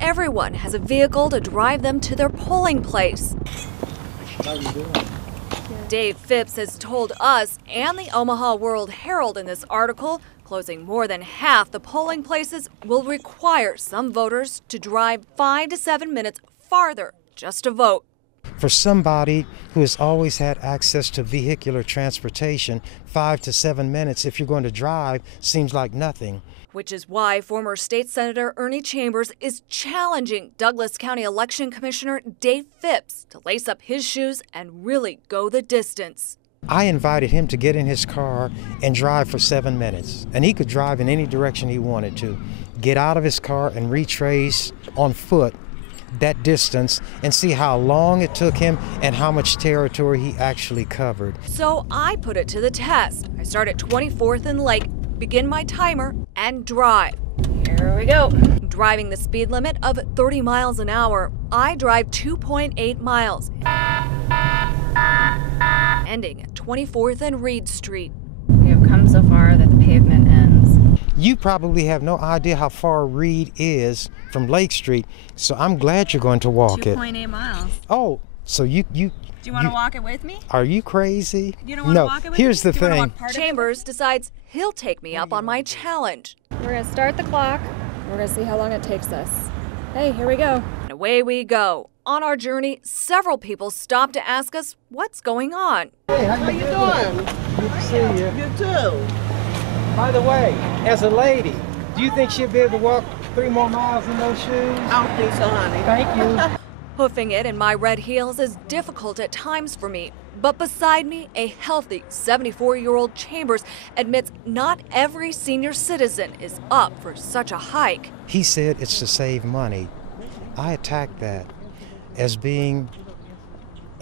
everyone has a vehicle to drive them to their polling place. How you doing? Dave Phipps has told us and the Omaha World Herald in this article, closing more than half the polling places will require some voters to drive 5 to 7 minutes farther just to vote. For somebody who has always had access to vehicular transportation, 5 to 7 minutes if you're going to drive seems like nothing. Which is why former State Senator Ernie Chambers is challenging Douglas County Election Commissioner Dave Phipps to lace up his shoes and really go the distance. I invited him to get in his car and drive for 7 minutes, and he could drive in any direction he wanted to. Get out of his car and retrace on foot that distance and see how long it took him and how much territory he actually covered. So I put it to the test. I start at 24th and Lake, begin my timer, and drive. Here we go. Driving the speed limit of 30 miles an hour, I drive 2.8 miles, ending at 24th and Reed Street. We have come so far that the pavement ends. You probably have no idea how far Reed is from Lake Street, so I'm glad you're going to walk it. 2.8 miles. Oh, so you Do you want to walk it with me? Are you crazy? You don't want to walk it with here's me? the Do you wanna thing. walk part of it? Chambers decides he'll take me up on my challenge. We're going to start the clock. We're going to see how long it takes us. Hey, here we go. And away we go. On our journey, several people stop to ask us what's going on. Hey, how you doing? Good to see you. You too. By the way, as a lady, do you think she'll be able to walk 3 more miles in those shoes? I don't think so, honey. Thank you. Hoofing it in my red heels is difficult at times for me, but beside me, a healthy 74-year-old Chambers admits not every senior citizen is up for such a hike. He said it's to save money. I attacked that as being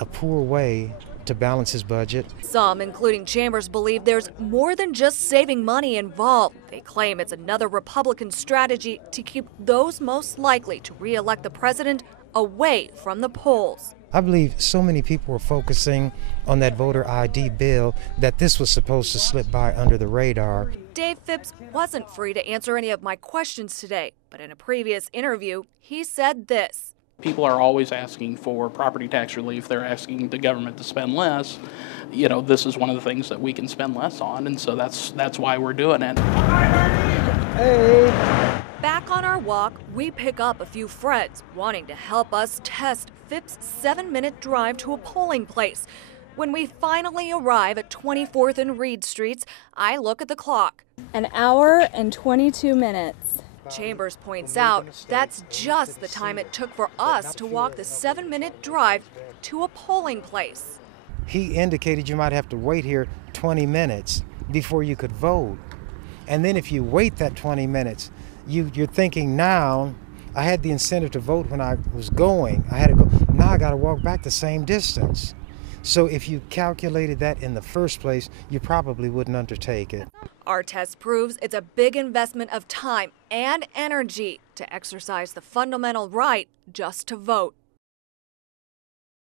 a poor way to balance his budget. Some, including Chambers, believe there's more than just saving money involved. They claim it's another Republican strategy to keep those most likely to re-elect the president away from the polls. I believe so many people were focusing on that voter ID bill that this was supposed to slip by under the radar. Dave Phipps wasn't free to answer any of my questions today, but in a previous interview, he said this. People are always asking for property tax relief. They're asking the government to spend less. You know, this is one of the things that we can spend less on, and so that's why we're doing it. Hey! Back on our walk, we pick up a few friends wanting to help us test Phipps' 7-minute drive to a polling place. When we finally arrive at 24th and Reed Streets, I look at the clock. An hour and 22 minutes. Chambers points out that's just the time it took for us to walk the 7-minute drive to a polling place. He indicated you might have to wait here 20 minutes before you could vote. And then if you wait that 20 minutes, you're thinking now, I had the incentive to vote when I was going. I had to go, now I got to walk back the same distance. So if you calculated that in the first place, you probably wouldn't undertake it. Our test proves it's a big investment of time and energy to exercise the fundamental right just to vote.